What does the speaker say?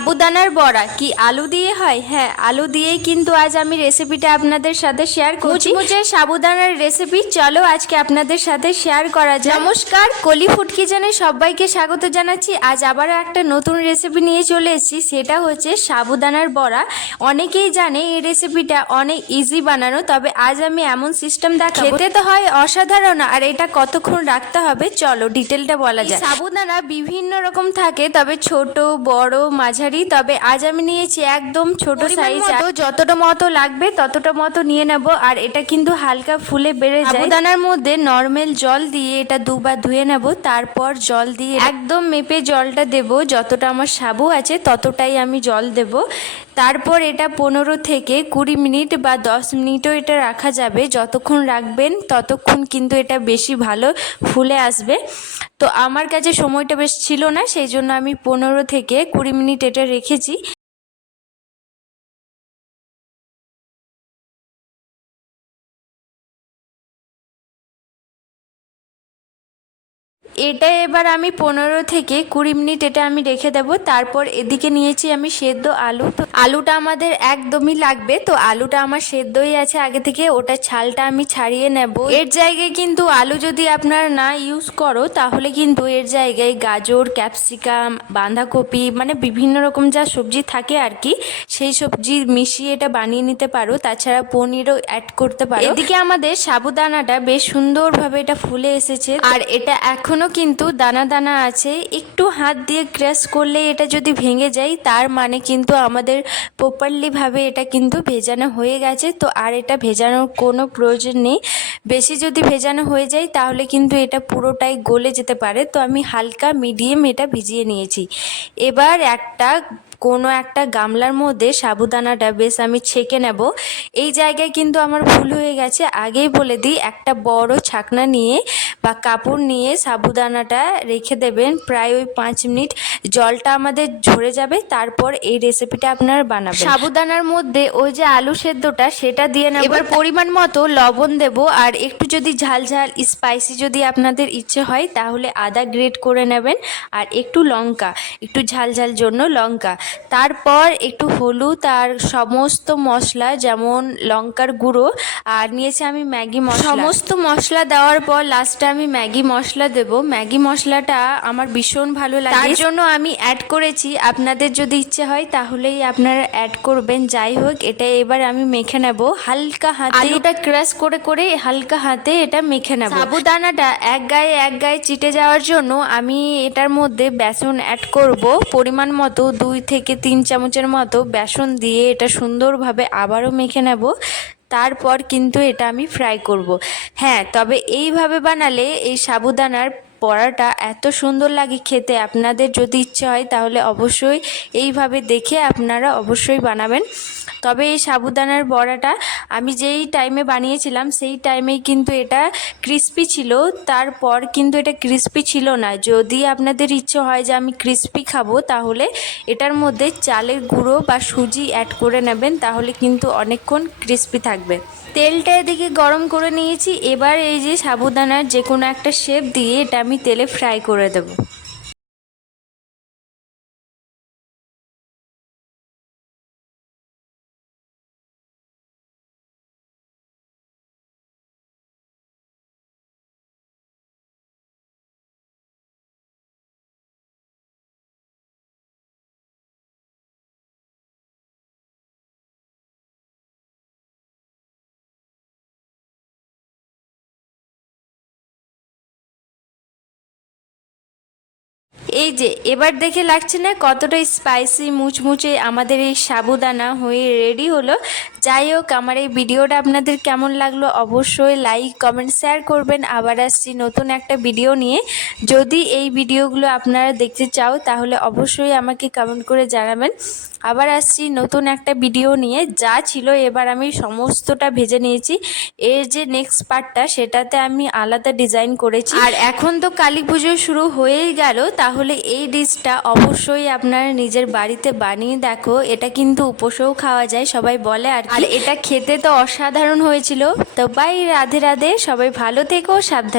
সাবুদানার বড়া। কি আলু দিয়ে হয়? হ্যাঁ আলু দিয়েই কিন্তু আজ আমি রেসিপিটা আপনাদের সাথে শেয়ার করছি। মুচমুচে সাবুদানার রেসিপি চলো আজকে আপনাদের সাথে শেয়ার করা যায় নমস্কার কলি ফুড কিচেনে সবাইকে স্বাগত জানাচ্ছি। আজ আবারও একটা নতুন রেসিপি নিয়ে চলে এসেছি সেটা হচ্ছে সাবুদানার বড়া। অনেকেই জানে এই রেসিপিটা অনেক ইজি বানানো তবে আজ আমি এমন সিস্টেম দেখাবো। খেতে তো হয় অসাধারণ আর এটা কতক্ষণ রাখতে হবে? চলো ডিটেলটা বলা যায় সাবুদানা বিভিন্ন রকম থাকে তবে ছোট বড় মাঝারি তবে আজ আমি নিয়েছি একদম ছোট সাইজ যতটা মতো লাগবে ততটা মতো নিয়ে নেব। আর এটা কিন্তু হালকা ফুলে বেড়ে যায়। সাবুদানার মধ্যে নর্মাল জল দিয়ে এটা দুবার ধুয়ে নেব। তারপর জল দিয়ে একদম মেপে জলটা দেব। যতটা আমার সাবু আছে ততটাই আমি জল দেব। তারপর এটা পনেরো থেকে কুড়ি মিনিট বা দশ মিনিটও এটা রাখা যাবে। যতক্ষণ রাখবেন ততক্ষণ কিন্তু এটা বেশি ভালো ফুলে আসবে। তো আমার কাছে সময়টা বেশ ছিল না, সেই জন্য আমি পনেরো থেকে কুড়ি মিনিট এটা রেখেছি। এটা এবার আমি পনেরো থেকে কুড়ি মিনিট এটা আমি রেখে দেব। তারপর এদিকে নিয়েছি আমি সেদ্ধ আলু। তো আলুটা আমাদের একদমই লাগবে। তো আলুটা আমার সেদ্ধই আছে আগে থেকে। ওটা ছালটা আমি ছাড়িয়ে নেব। এর জায়গায় কিন্তু আলু যদি আপনারা না ইউজ করো, তাহলে কিন্তু এর জায়গায় গাজর ক্যাপসিকাম বাঁধাকপি মানে বিভিন্ন রকম যা সবজি থাকে আর কি সেই সবজি মিশিয়ে এটা বানিয়ে নিতে পারো। তাছাড়া পনিরও অ্যাড করতে পারো। এদিকে আমাদের সাবুদানাটা বেশ সুন্দরভাবে এটা ফুলে এসেছে। আর এটা এখনও কিন্তু দানা দানা আছে, একটু হাত দিয়ে ক্রাশ করলে এটা যদি ভেঙে যায়, তার মানে কিন্তু আমাদের প্রপারলিভাবে এটা কিন্তু ভেজানো হয়ে গেছে। তো আর এটা ভেজানোর কোনো প্রয়োজন নেই। বেশি যদি ভেজানো হয়ে যায়, তাহলে কিন্তু এটা পুরোটাই গলে যেতে পারে। তো আমি হালকা মিডিয়াম এটা ভিজিয়ে নিয়েছি। এবার একটা, কোনো একটা গামলার মধ্যে সাবুদানাটা বেশ আমি ছেঁকে নেব। এই জায়গায় কিন্তু আমার ভুল হয়ে গেছে। আগেই বলে দিই, একটা বড় ছাকনা নিয়ে বা কাপড় নিয়ে সাবুদানাটা রেখে দেবেন। প্রায় ওই পাঁচ মিনিট জলটা আমাদের ঝরে যাবে তারপর এই রেসিপিটা আপনারা বানাবেন। সাবুদানার মধ্যে ওই যে আলু সেদ্ধটা সেটা দিয়ে নেব। এবার পরিমাণ মতো লবণ দেব আর একটু যদি ঝাল ঝাল স্পাইসি যদি আপনাদের ইচ্ছে হয় তাহলে আদা গ্রেট করে নেবেন আর একটু লঙ্কা একটু ঝাল ঝাল জন্য লঙ্কা। তারপর একটু হলুদ আর সমস্ত মশলা যেমন লঙ্কার গুঁড়ো আর নিয়েছি আমি ম্যাগি মশলা। সমস্ত মশলা দেওয়ার পর লাস্টে আমি ম্যাগি মশলা দেব। ম্যাগি মশলাটা আমার ভীষণ ভালো লাগে। তার জন্য আমি অ্যাড করেছি। আপনাদের যদি ইচ্ছে হয় তাহলেই আপনারা অ্যাড করবেন। যাই হোক এটা এবার আমি মেখে নেব। হালকা হাতে আলুটা ক্রাশ করে করে হালকা হাতে এটা মেখে নেব। সাবুদানাটা এক গায়ে এক গায়ে চিটে যাওয়ার জন্য আমি এটার মধ্যে বেসন অ্যাড করব। পরিমাণ মতো দুই থেকে তিন চামচের মতো বেসন দিয়ে এটা সুন্দরভাবে আবারও মেখে নেব। তারপর কিন্তু এটা আমি ফ্রাই করব। হ্যাঁ তবে এইভাবে বানালে এই সাবুদানার বড়াটা এত সুন্দর লাগে খেতে। আপনাদের যদি ইচ্ছে হয় তাহলে অবশ্যই এইভাবে দেখে আপনারা অবশ্যই বানাবেন। তবে এই সাবুদানার বড়াটা আমি যেই টাইমে বানিয়েছিলাম সেই টাইমেই কিন্তু এটা ক্রিস্পি ছিল। তারপর কিন্তু এটা ক্রিস্পি ছিল না। যদি আপনাদের ইচ্ছে হয় যে আমি ক্রিস্পি খাব, তাহলে এটার মধ্যে চালের গুঁড়ো বা সুজি অ্যাড করে নেবেন, তাহলে কিন্তু অনেকক্ষণ ক্রিস্পি থাকবে। তেলটা এদিকে গরম করে নিয়েছি। এবার এই যে সাবুদানার যে কোনো একটা শেপ দিয়ে এটা আমি তেলে ফ্রাই করে দেবো। এই যে, এবার দেখে লাগছে না কতটা স্পাইসি মুচমুচে আমাদের এই সাবুদানা হয়ে রেডি হলো। যাই হোক, আমার এই ভিডিওটা আপনাদের কেমন লাগল অবশ্যই লাইক কমেন্ট শেয়ার করবেন। আবার আসছি নতুন একটা ভিডিও নিয়ে। যদি এই ভিডিওগুলো আপনারা দেখতে চাও, তাহলে অবশ্যই আমাকে কমেন্ট করে জানাবেন। আবার আসছি নতুন একটা ভিডিও নিয়ে। যা ছিল, এবার আমি সমস্তটা ভেজে নিয়েছি। এর যে নেক্সট পার্টটা সেটাতে আমি আলাদা ডিজাইন করেছি। আর এখন তো কালী পুজো শুরু হয়েই গেল তাহলে এই ডিশটা অবশ্যই আপনারা নিজের বাড়িতে বানিয়ে দেখো। এটা কিন্তু উপোসেও খাওয়া যায় সবাই বলে আর আর এটা খেতে তো অসাধারণ হয়েছিল। তো বাই রাধে রাধে সবাই ভালো থেকো সাবধানে।